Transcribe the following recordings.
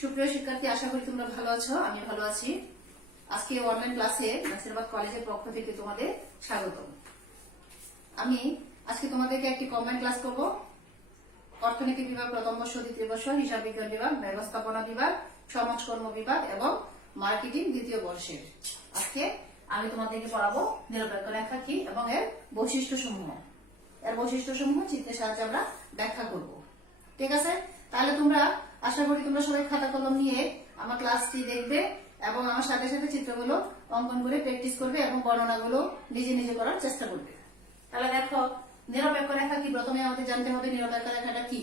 সুপ্রিয় শিক্ষার্থী, আশা করি তোমরা ভালো আছো। আমি ভালো আছি। আজকে অনলাইন ক্লাসে নাসিরাবাদ কলেজের পক্ষ থেকে তোমাদের স্বাগত। আমি আজকে তোমাদেরকে একটি কম্বাইন্ড ক্লাস করব। অর্থনীতি বিভাগ প্রথম বর্ষ, দ্বিতীয় বর্ষ, হিসাব বিজ্ঞান বিভাগ, ব্যবস্থাপনা বিভাগ, সমাজকর্ম বিভাগ এবং মার্কেটিং দ্বিতীয় বর্ষের। আজকে আমি তোমাদেরকে পড়াবো নিরপেক্ষ রেখা কি এবং এর বৈশিষ্ট্যসমূহ। এর বৈশিষ্ট্যসমূহ চিত্রের সাহায্যে আমরা ব্যাখ্যা করব। ঠিক আছে? তাহলে তোমরা আশা করি তোমরা সবাই খাতা কলম নিয়ে আমার ক্লাসটি দেখবে এবং আমার সাথে সাথে চিত্রগুলো অঙ্কন করে প্র্যাকটিস করবে এবং বর্ণনাগুলো নিজে নিজে করার চেষ্টা করবে। তাহলে দেখো, নিরপেক্ষ রেখা কি? প্রথমে আমাদের জানতে হবে নিরপেক্ষ রেখাটা কি।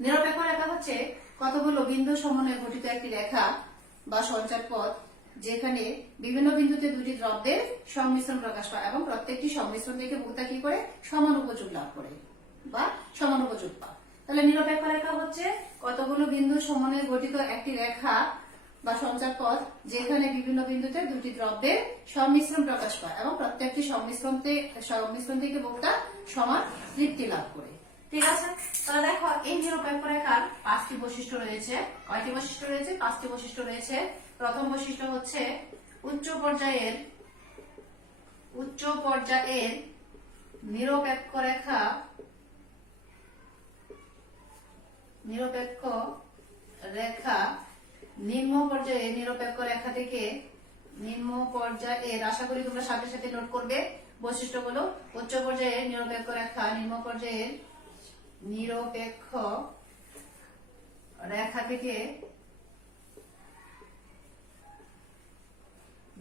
নিরপেক্ষ রেখা হচ্ছে কতগুলো বিন্দু সমন্বয়ে গঠিত একটি রেখা বা সঞ্চার পথ, যেখানে বিভিন্ন বিন্দুতে দুটি দ্রব্যের সংমিশ্রণ প্রকাশ পায় এবং প্রত্যেকটি সংমিশ্রণ থেকে ভোক্তা কি করে সমান উপযোগ লাভ করে বা সমান উপযোগ পায়। তাহলে নিরপেক্ষ রেখা হচ্ছে কতগুলো বিন্দু সমন্বয়ে গঠিত একটি রেখা বা সঞ্চার পথ, যেখানে বিভিন্ন বিন্দুতে দুটি দ্রব্যের সংমিশ্রণ প্রকাশ পায় এবং প্রত্যেকটি সংমিশ্রণ থেকে ভোক্তা সমান তৃপ্তি লাভ করে। ঠিক আছে? তাহলে দেখো, এই নিরপেক্ষ রেখার পাঁচটি বৈশিষ্ট্য রয়েছে। কয়টি বৈশিষ্ট্য রয়েছে? পাঁচটি বৈশিষ্ট্য রয়েছে। প্রথম বৈশিষ্ট্য হচ্ছে উচ্চ পর্যায়ের নিরপেক্ষ রেখা নিম্ন পর্যায়ে নিরপেক্ষ রেখা থেকে নিম্ন পর্যায়ের, আশা করি তোমরা সাথে সাথে নোট করবে বৈশিষ্ট্যগুলো। উচ্চ পর্যায়ের নিরপেক্ষ রেখা নিম্ন পর্যায়ের নিরপেক্ষ রেখা থেকে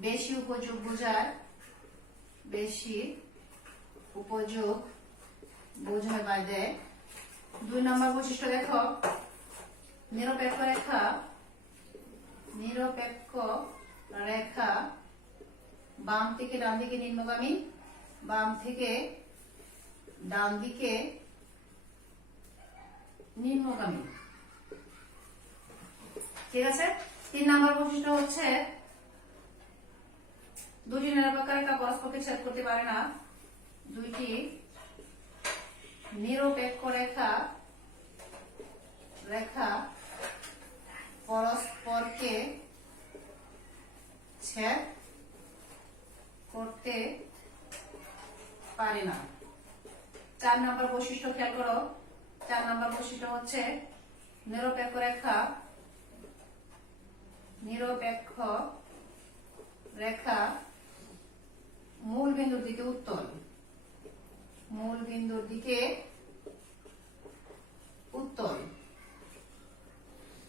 বেশি উপযোগ বোঝায় বা দেয়। 2 নম্বর বৈশিষ্ট্য দেখো, নিরপেক্ষ রেখা বাম থেকে ডান দিকে নিম্নগামী, বাম থেকে ডান দিকে নিম্নগামী। ঠিক আছে? 3 নম্বর বৈশিষ্ট্য হচ্ছে দুটি নিরপেক্ষ রেখা পরস্পরকে ছেদ করতে পারে না। দুইটি নিরপেক্ষ রেখা পরস্পরকে ছেদ করতে পারে না। 4 নম্বর বৈশিষ্ট্য খেয়াল করো। 4 নম্বর বৈশিষ্ট্য হচ্ছে নিরপেক্ষ রেখা মূল বিন্দুর দিকে উত্তল।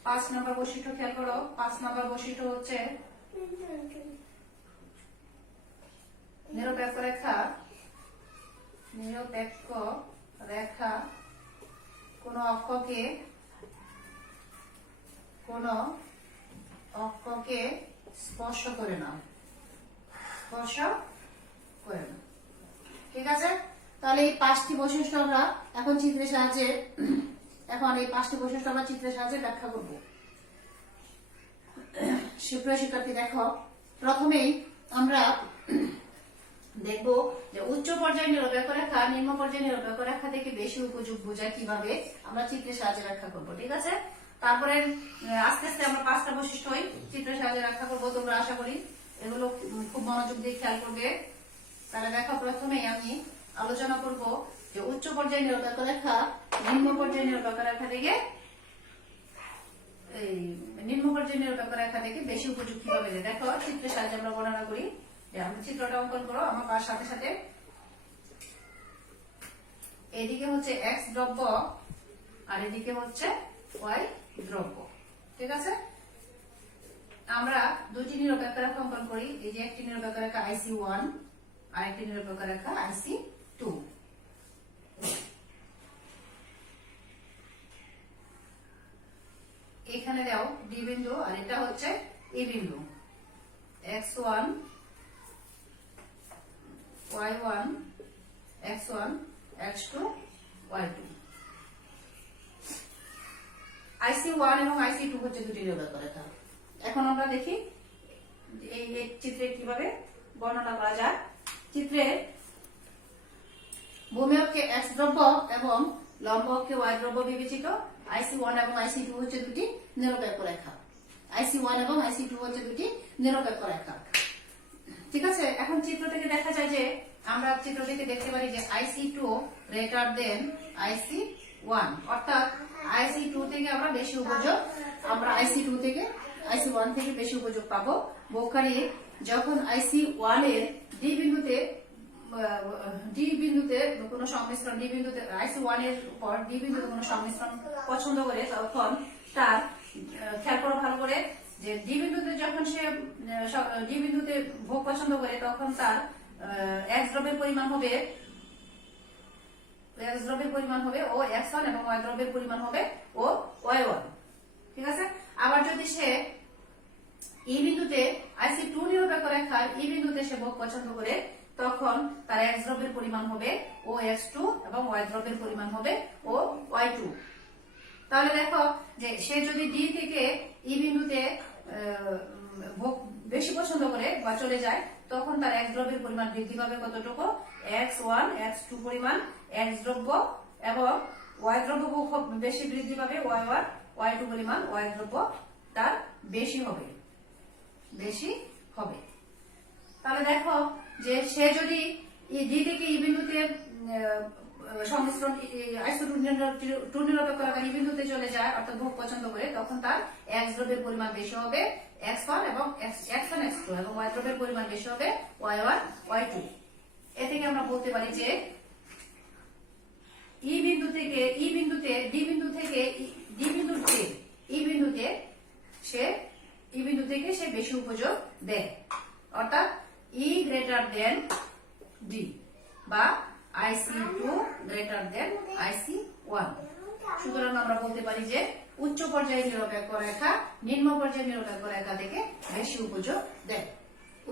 5 নম্বর বৈশিষ্ট্য খেয়াল করো। 5 নম্বর বৈশিষ্ট্য হচ্ছে নিরপেক্ষ রেখা কোন অক্ষকে স্পর্শ করে না। ঠিক আছে? তাহলে এই 5টি বৈশিষ্ট্য আমরা এখন এই 5টি বৈশিষ্ট্য আমরা চিত্রের সাহায্যে ব্যাখ্যা করব। সুপ্রিয় শিক্ষার্থী, দেখো, প্রথমেই আমরা দেখব যে উচ্চ পর্যায়ের নিরপেক্ষ রেখা নিম্ন পর্যায়ের নিরপেক্ষ রেখা থেকে বেশি উপযোগ বোঝায় কিভাবে আমরা চিত্রের সাহায্যে ব্যাখ্যা করব। ঠিক আছে? তারপরে আস্তে আস্তে আমরা 5টা বৈশিষ্ট্যই চিত্রের সাহায্যে ব্যাখ্যা করব। তোমরা আশা করি এগুলো খুব মনোযোগ দিয়ে খেয়াল করবে। তাহলে দেখো, প্রথমেই আমি আলোচনা করব যে উচ্চ পর্যায়ের নিরপেক্ষ রেখা নিম্ন পর্যায়ের নিরপেক্ষ রেখা থেকে বেশি উপযোগ কিভাবে দেয়। দেখো, চিত্রের সাহায্যে আমরা বর্ণনা করি। আমরা চিত্রটা অঙ্কন করো আমার সাথে সাথে। এদিকে হচ্ছে এক্স দ্রব্য আর এদিকে হচ্ছে ওয়াই দ্রব্য। ঠিক আছে? আমরা দুটি নিরপেক্ষ রেখা অঙ্কন করি। এই যে একটি নিরপেক্ষ রেখা IC1 আর একটি নিরপেক্ষ রেখা IC2। এখানে দাও D বিন্দু আর এটা হচ্ছে E বিন্দু। X1 Y1 X1 X2 Y2। IC1 এবং IC2 হচ্ছে দুটি নিরপেক্ষ রেখা। এখন আমরা দেখি এই চিত্রে কিভাবে বর্ণনা করা যায়। চিত্রে ভূমি অক্ষে x দ্রব্য এবং লম্ব অক্ষে y দ্রব্য বিবেচিত IC1 এবং IC2 হচ্ছে দুটি নিরপেক্ষ রেখা। IC1 এবং IC2 হচ্ছে দুটি নিরপেক্ষ রেখা। ঠিক আছে, এখন চিত্র থেকে দেখা যায় যে আমরা চিত্র থেকে দেখতে পারি যে IC2 গ্রেটার দেন IC1, অর্থাৎ IC2 থেকে আমরা বেশি উপযোগ, আমরা IC2 থেকে IC1 থেকে বেশি উপযোগ পাবো। বৌখারি যখন IC1 এর ডি বিন্দুতে কোনো সংমিশ্রণ, ডি বিন্দুতে IC1 এর উপর ডি বিন্দুতে কোনো সংমিশ্রণ পছন্দ করে, তখন তার খেয়াল করো ভালো করে যে ডি বিন্দুতে যখন সে ডি বিন্দুতে ভোগ পছন্দ করে, তখন তার x দ্রব্যের পরিমাণ হবে ও x1 এবং y দ্রব্যের পরিমাণ হবে ও y1। ঠিক আছে, আবার যদি সে ই বিন্দুতে IC2 নিরপেক্ষ রেখার ই বিন্দুতে সে ভোগ পছন্দ করে, তখন তার x দ্রব্যের পরিমাণ হবে ও x2 এবং y দ্রব্যের পরিমাণ হবে ও y2। তাহলে দেখো যে সে যদি ডি থেকে ই বিন্দুতে ভোগ বেশি পছন্দ করে বা চলে যায়, তখন তার x দ্রব্যের পরিমাণ বৃদ্ধি পাবে কতটুকু, x1 x2 পরিমাণ x দ্রব্য, এবং y দ্রব্য বেশি বৃদ্ধি পাবে y1 y2 পরিমাণ y দ্রব্য তার বেশি হবে। তাহলে দেখো যে সে যদি ডি থেকে ই বিন্দুতে সংমিশ্রণ IC2 নিরপেক্ষ রেখার ই বিন্দুতে চলে যায়, অর্থাৎ ভোগ পছন্দ করে, তখন তার x দ্রব্যের পরিমাণ বেশি হবে x1 এবং x1 x2, এবং y দ্রব্যের পরিমাণ বেশি হবে y1 y2। এ থেকে আমরা বলতে পারি যে ই বিন্দু থেকে সে বেশি উপযোগ দেয়, অর্থাৎ ই গ্রেটার দেন ডি বা IC2 গ্রেটার দেন IC1। সুতরাং আমরা বলতে পারি যে উচ্চ পর্যায়ের নিরপেক্ষ রেখা নিম্ন পর্যায়ের নিরপেক্ষ রেখা থেকে বেশি উপযোগ দেয়।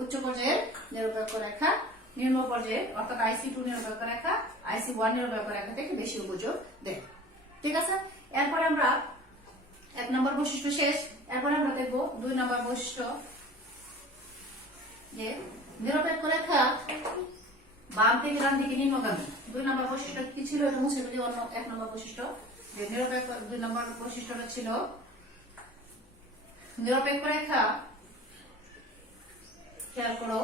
উচ্চ পর্যায়ের নিরপেক্ষ রেখা নিম্ন পর্যায়ের, অর্থাৎ IC2 নিরপেক্ষ রেখা IC1 নিরপেক্ষ রেখা থেকে বেশি উপযোগ দেয়। ঠিক আছে, এরপর আমরা 1 নম্বর বৈশিষ্ট্য শেষ। এরপর আমরা দেখব 2 নম্বর বৈশিষ্ট্য, যে নিরপেক্ষ রেখা বাম থেকে ডান দিকে নিম্নগামী। 2 নম্বর বৈশিষ্ট্য কি ছিল, এটা মুছে ফেলি। 1 নম্বর বৈশিষ্ট্য, যে নিরপেক্ষ 2 নম্বর বৈশিষ্ট্যটা ছিল নিরপেক্ষ রেখা, খেয়াল করো,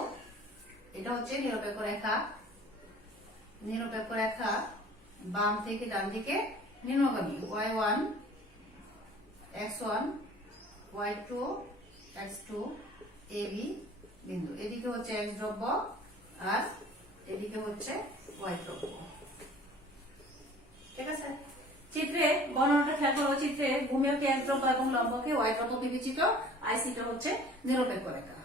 এটা হচ্ছে নিরপেক্ষ রেখা বাম থেকে ডান দিকে নিম্নগামী, y1 x1 y2 x2 ab বিন্দু। এদিকে হচ্ছে x দ্রব্য আর এদিকে হচ্ছে y দ্রব্য। ঠিক আছে, চিত্রে বর্ণনাটা খেয়াল করো। চিত্রে ভূমিকে x দ্রব্য এবং লম্বকে y দ্রব্য বিবেচিত। IC টা হচ্ছে নিরপেক্ষ রেখা।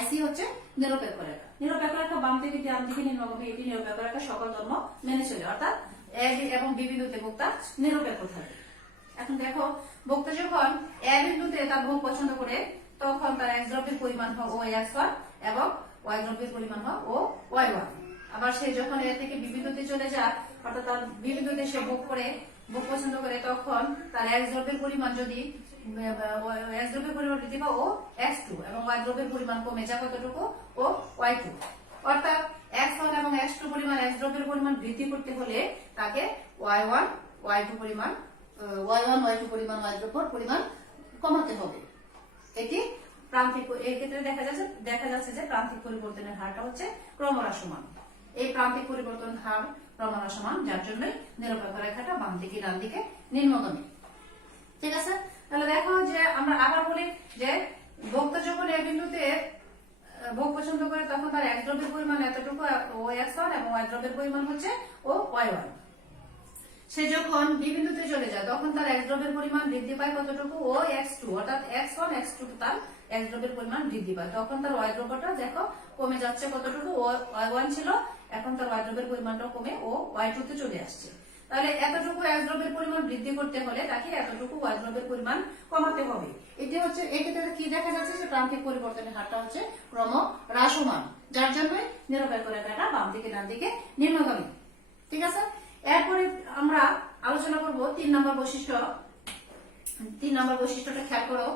IC হচ্ছে নিরপেক্ষ রেখা। নিরপেক্ষ রেখা বাম থেকে ডান দিকে নিম্নগামী, এটি নিরপেক্ষ রেখা সকল ধর্ম মেনে চলে, অর্থাৎ a এবং b বিন্দুতে ভোক্তা নিরপেক্ষ থাকে। এখন দেখো, ভোক্তা যখন a বিন্দুতে তার ভোগ পছন্দ করে, তখন তার x দ্রব্যের পরিমাণ হয় ও x1 এবং y দ্রব্যের পরিমাণ হয় ও y1। আবার সে যখন a থেকে b বিন্দুতে চলে যায়, অর্থাৎ তার b বিন্দুতে সে ভোগ পছন্দ করে, তখন তার x দ্রব্যের পরিমাণ যদি x দ্রব্যের পরিমাণ বৃদ্ধি পায় ও x2, এবং y দ্রব্যের পরিমাণ কমে যায় কতটুকু, ও y2। অর্থাৎ x1 এবং x2 পরিমাণ x দ্রব্যের পরিমাণ বৃদ্ধি করতে হলে তাকে y1 y2 পরিমাণ y দ্রব্যের পরিমাণ কমাতে হবে। এটি প্রান্তিক, এই ক্ষেত্রে দেখা যাচ্ছে যে প্রান্তিক পরিবর্তনের হারটা হচ্ছে ক্রমহ্রাসমান। এই প্রান্তিক পরিবর্তন হার ক্রমহ্রাসমান, যার জন্য নিরপেক্ষ রেখাটা বাম থেকে ডান দিকে নিম্নগামী। ঠিক আছে, তাহলে দেখো যে আমরা আবার বলি যে ভোক্তা যখন a বিন্দুতে ভোগ পছন্দ করে, তখন তার x দ্রব্যের পরিমাণ এতটুকু ও x1 এবং y দ্রব্যের পরিমাণ হচ্ছে ও y1। সে যখন বি বিন্দুতে চলে যায়, তখন তার x দ্রব্যের পরিমাণ বৃদ্ধি পায় কতটুকু, ও x2, অর্থাৎ x1 x2 তার x দ্রব্যের পরিমাণ বৃদ্ধি পায়। তখন তার y দ্রব্যটা দেখো কমে যাচ্ছে কতটুকু, ও y1 ছিল, এখন তার y দ্রব্যের পরিমাণটা কমে ও y2 তে চলে আসছে। তাহলে এতটুকু x দ্রব্যের পরিমাণ বৃদ্ধি করতে হলে তাকে এতটুকু y দ্রব্যের পরিমাণ কমাতে হবে। এটি হচ্ছে, এই ক্ষেত্রে কি দেখা যাচ্ছে যে প্রান্তিক পরিবর্তনের হারটা হচ্ছে ক্রমহ্রাসমান, যার জন্য নিরপেক্ষ রেখাটা বাম থেকে ডান দিকে নিম্নগামী। ঠিক আছে, এরপরে আমরা আলোচনা করব 3 নম্বর বৈশিষ্ট্য। 3 নম্বর বৈশিষ্ট্যটা খেয়াল করো।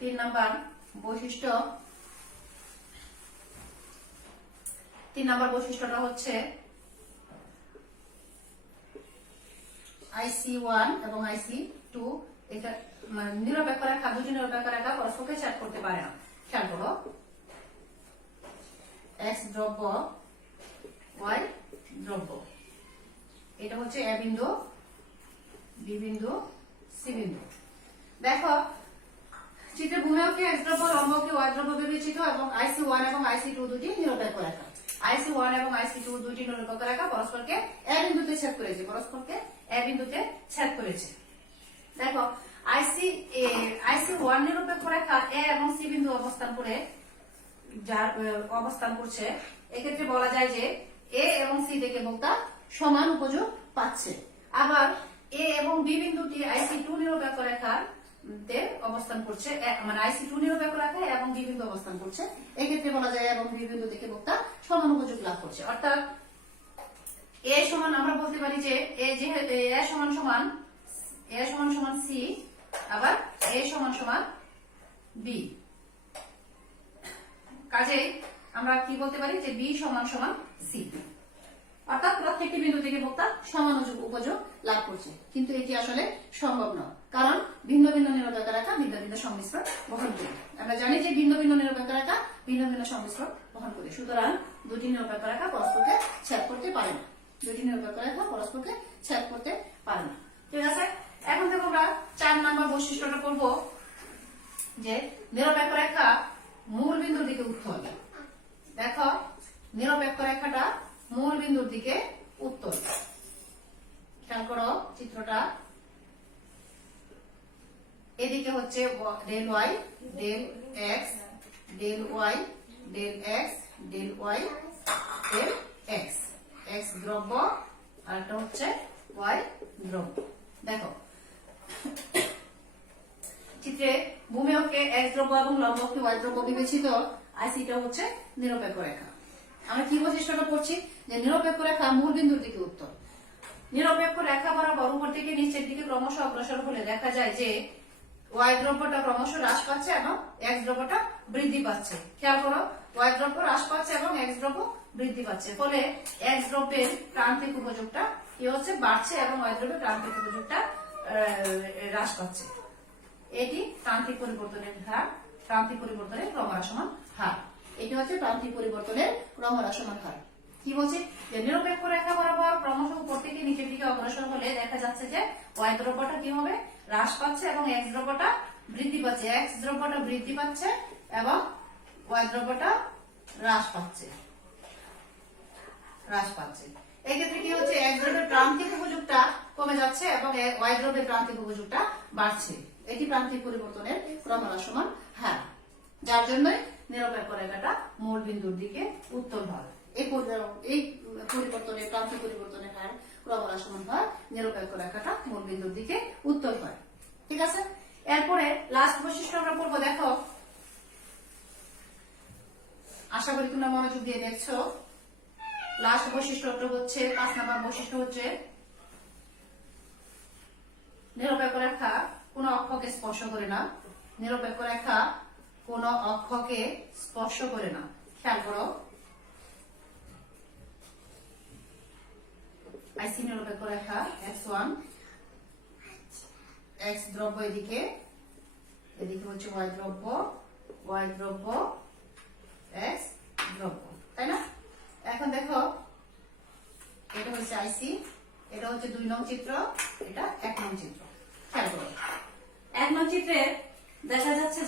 3 নম্বর বৈশিষ্ট্যটা হচ্ছে IC1 এবং IC2 এটা মানে নিরপেক্ষ রেখা, দুটি নিরপেক্ষ রেখা পরস্পরকে ছেদ করতে পারে না। খেয়াল করো, x দ্রব্য y দ্রব্য, এটা হচ্ছে a বিন্দু, b বিন্দু, c বিন্দু। দেখো চিত্রে ভূমিকে x দ্রব্য, লম্বকে y দ্রব্য বিবেচিত এবং IC1 এবং IC2 দুটি নিরপেক্ষ রেখা। IC1 এবং IC2 দুটি নিরপেক্ষ রেখা পরস্পরকে a বিন্দুতে ছেদ করেছে, পরস্পরকে a বিন্দুতে ছেদ করেছে। দেখো IC1 নিরপেক্ষ রেখা a এবং c বিন্দু অবস্থান করে, যার অবস্থান করছে, এক্ষেত্রে বলা যায় যে a এবং c থেকে বক্তা সমান উপযোগ পাচ্ছে। আবার a এবং b বিন্দুটি IC2 নিরপেক্ষ রেখার অবস্থান করছে, মানে IC2 নিরপেক্ষ রেখা এবং b বিন্দু অবস্থান করছে, এক্ষেত্রে বলা যায় এবং b বিন্দু থেকে বক্তা সমান উপযোগ লাভ করছে। অর্থাৎ a সমান, আমরা বলতে পারি যে যেহেতু a সমান সমান c, আবার a সমান সমান b, কাজেই আমরা কি বলতে পারি যে b সমান সমান c। অর্থাৎ প্রত্যেকটি বিন্দু থেকে বক্তা সমান উপযোগ লাভ করছে, কিন্তু এটি আসলে সম্ভব নয়, কারণ ভিন্ন ভিন্ন নিরপেক্ষ রেখা ভিন্ন ভিন্ন সংমিশ্রণ বহন করে। আমরা জানি যে ভিন্ন ভিন্ন নিরপেক্ষ রেখা ভিন্ন ভিন্ন সংমিশ্রণ বহন করে, সুতরাং দুটি নিরপেক্ষ রেখা পরস্পরকে ছেদ করতে পারে না, দুটি নিরপেক্ষ রেখা পরস্পরকে ছেদ করতে পারে না। ঠিক আছে, এখন থেকে আমরা 4 নম্বর বৈশিষ্ট্যটা করব যে নিরপেক্ষ রেখা মূল বিন্দুর দিকে উত্তল। দেখো নিরপেক্ষ রেখাটা মূল বিন্দুর দিকে উত্তল। খেয়াল করো চিত্রটা, এদিকে হচ্ছে del Y, del X, del Y, del X, del Y, del X, X দ্রব্য, আর একটা হচ্ছে ওয়াই দ্রব্য। দেখো চিত্রে ভূমিকে এক্স দ্রব্য এবং লম্বকে ওয়াই দ্রব্য বিবেচিত, আইসিটা হচ্ছে নিরপেক্ষ রেখা। আমরা কি বৈশিষ্ট্যটা পড়ছি যে নিরপেক্ষ রেখা মূল বিন্দুর দিকে উত্তল। নিরপেক্ষ রেখা বরাবর উপর থেকে নিচের দিকে ক্রমশ অগ্রসর হলে দেখা যায় যে ওয়াই দ্রব্যটা ক্রমশ হ্রাস পাচ্ছে এবং এক্স দ্রব্যটা বৃদ্ধি পাচ্ছে। খেয়াল করো, ওয়াই দ্রব্য হ্রাস পাচ্ছে এবং এক্স দ্রব্য বৃদ্ধি পাচ্ছে, ফলে এক্স দ্রব্যের প্রান্তিক উপযোগটা কি হচ্ছে, বাড়ছে এবং ওয়াই দ্রব্যের প্রান্তিক উপযোগটা হ্রাস পাচ্ছে। এটি প্রান্তিক পরিবর্তনের হার, প্রান্তিক পরিবর্তনের ক্রমহ্রাসমান হার। এটি হচ্ছে প্রান্তিক পরিবর্তনের ক্রমহ্রাসমান হার। কি বলছে যে নিরপেক্ষ রেখা বরাবর ক্রমশ উপর থেকে নিচের দিকে অগ্রসর হলে দেখা যাচ্ছে যে ওয়াই দ্রব্যটা কি হবে, হ্রাস পাচ্ছে এবং এক্স দ্রব্যটা বৃদ্ধি পাচ্ছে। এক্স দ্রব্যটা বৃদ্ধি পাচ্ছে এবং ওয়াই দ্রব্যটা হ্রাস পাচ্ছে। এক্ষেত্রে কি হচ্ছে, এক্স দ্রব্যের প্রান্তিক উপযোগটা কমে যাচ্ছে এবং ওয়াই দ্রব্যের প্রান্তিক উপযোগটা বাড়ছে। এটি প্রান্তিক পরিবর্তনের ক্রমহ্রাসমান হার, যার জন্য নিরপেক্ষ রেখাটা মূল বিন্দুর দিকে উত্তল হয়। এই পরিবর্তনের, প্রান্তিক পরিবর্তনের হার ক্রমহ্রাসমান হয়, নিরপেক্ষ রেখাটা মূল বিন্দুর দিকে উত্তল হয়। ঠিক আছে, এরপরে লাস্ট বৈশিষ্ট্য আমরা পড়বো। দেখো, আশা করি তোমরা মনোযোগ দিয়ে দেখছো। লাস্ট বৈশিষ্ট্যটা হচ্ছে 5 নম্বর বৈশিষ্ট্য হচ্ছে নিরপেক্ষ রেখা কোন অক্ষকে স্পর্শ করে না। নিরপেক্ষ রেখা কোন অক্ষকে স্পর্শ করে না। খেয়াল করো, আইসি নিরপেক্ষ রেখা x1, x দ্রব্য এদিকে, এদিকে হচ্ছে y দ্রব্য, y দ্রব্য, x দ্রব্য, তাই না? এখন দেখো, এটা হচ্ছে আইসি, এটা হচ্ছে 2 নং চিত্র, এটা 1 নং চিত্র। খেয়াল করো, 1 নং চিত্রে দেখা যাচ্ছে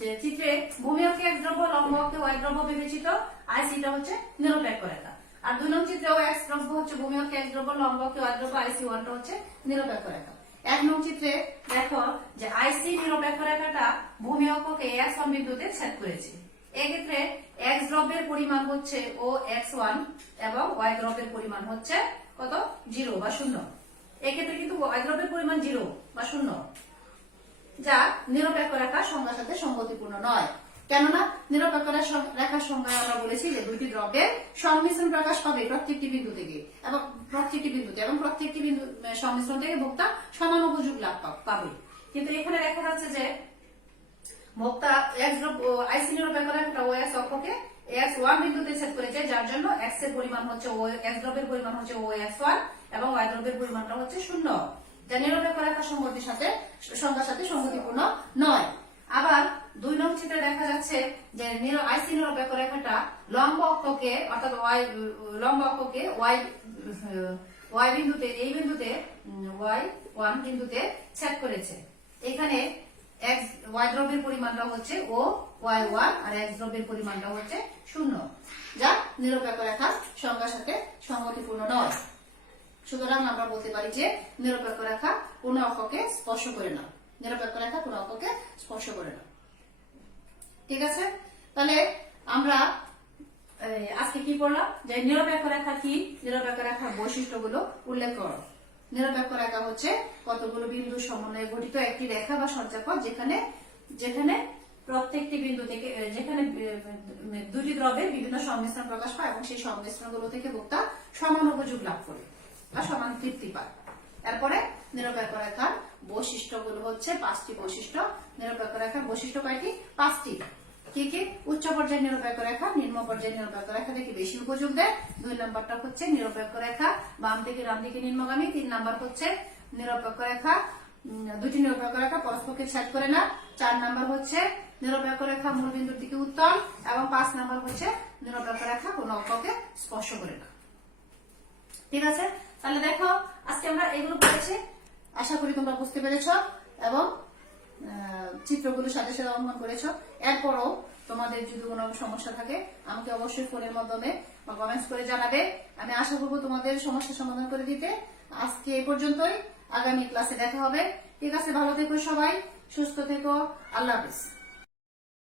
যে চিত্রে ভূমিকে x দ্রব্য, লম্বকে y দ্রব্য বিবেচিত, আইসিটা হচ্ছে নিরপেক্ষ রেখা। আর 2 নং চিত্রেও x দ্রব্য হচ্ছে ভূমিকে x দ্রব্য, লম্বকে y দ্রব্য, IC1 টা হচ্ছে নিরপেক্ষ রেখা। 1 নং চিত্রে দেখো যে আইসি নিরপেক্ষ রেখাটা ভূমি অক্ষকে x1 বিন্দুতে ছেদ করেছে। এক্ষেত্রে x দ্রব্যের পরিমাণ হচ্ছে ও x1 এবং y দ্রব্যের পরিমাণ হচ্ছে কত, 0 বা 0। এক্ষেত্রে কিন্তু y দ্রব্যের পরিমাণ 0 বা 0, যা নিরপেক্ষ রেখার সংজ্ঞার সাথে সঙ্গতিপূর্ণ নয়। কেননা নিরপেক্ষ রেখার সংজ্ঞায় আমরা বলেছি যে দুইটি দ্রব্যের সংমিশ্রণ প্রকাশ পাবে প্রত্যেকটি বিন্দু থেকে, এবং প্রত্যেকটি বিন্দু সংমিশ্রণ থেকে ভোক্তা সমান উপযোগ লাভ পাবে। কিন্তু এখানে দেখা যাচ্ছে যে ভোক্তা আইসি নিরপেক্ষ রেখাটা ও এক্স অক্ষকে এক্স ওয়ান বিন্দুতে ছেদ করেছে, যার জন্য এক্স এর পরিমাণ হচ্ছে এক্স দ্রব্যের পরিমাণ হচ্ছে ও এক্স ওয়ান এবং ওয়াই দ্রব্যের পরিমাণটা হচ্ছে 0, যা নিরপেক্ষ রেখার সংখ্যার সাথে সংগতিপূর্ণ নয়। আবার 2 নং চিত্রে দেখা যাচ্ছে যে আইসি নিরপেক্ষ রেখাটা লম্ব অক্ষকে অর্থাৎ লম্ব অক্ষকে ওয়াই বিন্দুতে, এই বিন্দুতে ওয়াই ওয়ান বিন্দুতে ছেদ করেছে। এখানে এক্স ওয়াই দ্রব্যের পরিমাণটা হচ্ছে ও ওয়াই ওয়ান আর এক্স দ্রব্যের পরিমাণটা হচ্ছে 0, যা নিরপেক্ষ রেখার সংখ্যার সাথে সংগতিপূর্ণ নয়। সুতরাং আমরা বলতে পারি যে নিরপেক্ষ রেখা কোন অক্ষকে স্পর্শ করে না, নিরপেক্ষ রেখা কোন অক্ষকে স্পর্শ করে না। ঠিক আছে, তাহলে আমরা আজকে কি পড়লাম যে নিরপেক্ষ রেখা কি, নিরপেক্ষ রেখার বৈশিষ্ট্যগুলো উল্লেখ করো। নিরপেক্ষ রেখা হচ্ছে কতগুলো বিন্দু সমন্বয়ে গঠিত একটি রেখা বা সঞ্চাপথ, যেখানে প্রত্যেকটি বিন্দু থেকে, যেখানে দুটি দ্রব্যের বিভিন্ন সংমিশ্রণ প্রকাশ পায় এবং সেই সংমিশ্রণগুলো থেকে বক্তা সমান উপযোগ লাভ করে বা সমান তৃপ্তি পায়। এরপরে নিরপেক্ষ রেখার বৈশিষ্ট্যগুলো হচ্ছে 5টি বৈশিষ্ট্য। নিরপেক্ষ রেখার বৈশিষ্ট্য কয়টি? 5টি। কি কি? উচ্চ পর্যায়ের নিরপেক্ষ রেখা, নিম্ন পর্যায়ের নিরপেক্ষ রেখা থেকে বেশি উপযোগ দেয়। 2 নম্বরটা হচ্ছে নিরপেক্ষ রেখা বাম থেকে ডান দিকে নিম্নগামী। 3 নম্বর হচ্ছে নিরপেক্ষ রেখা, দুটি নিরপেক্ষ রেখা পরস্পরকে ছেদ করে না। 4 নম্বর হচ্ছে নিরপেক্ষ রেখা মূল বিন্দুর দিকে উত্তল এবং 5 নম্বর হচ্ছে নিরপেক্ষ রেখা কোন অক্ষকে স্পর্শ করে না। ঠিক আছে, তাহলে দেখো আজকে আমরা এগুলো পড়েছি, আশা করি তোমরা বুঝতে পেরেছো এবং চিত্রগুলোর সাথে সাথে অঙ্কন করেছো। এরপরও তোমাদের যদি কোনো সমস্যা থাকে আমাকে অবশ্যই ফোনের মাধ্যমে বা কমেন্টস করে জানাবে। আমি আশা করবো তোমাদের সমস্যার সমাধান করে দিতে। আজকে এই পর্যন্তই, আগামী ক্লাসে দেখা হবে। ঠিক আছে, ভালো থেকো সবাই, সুস্থ থেকো, আল্লাহ হাফেজ।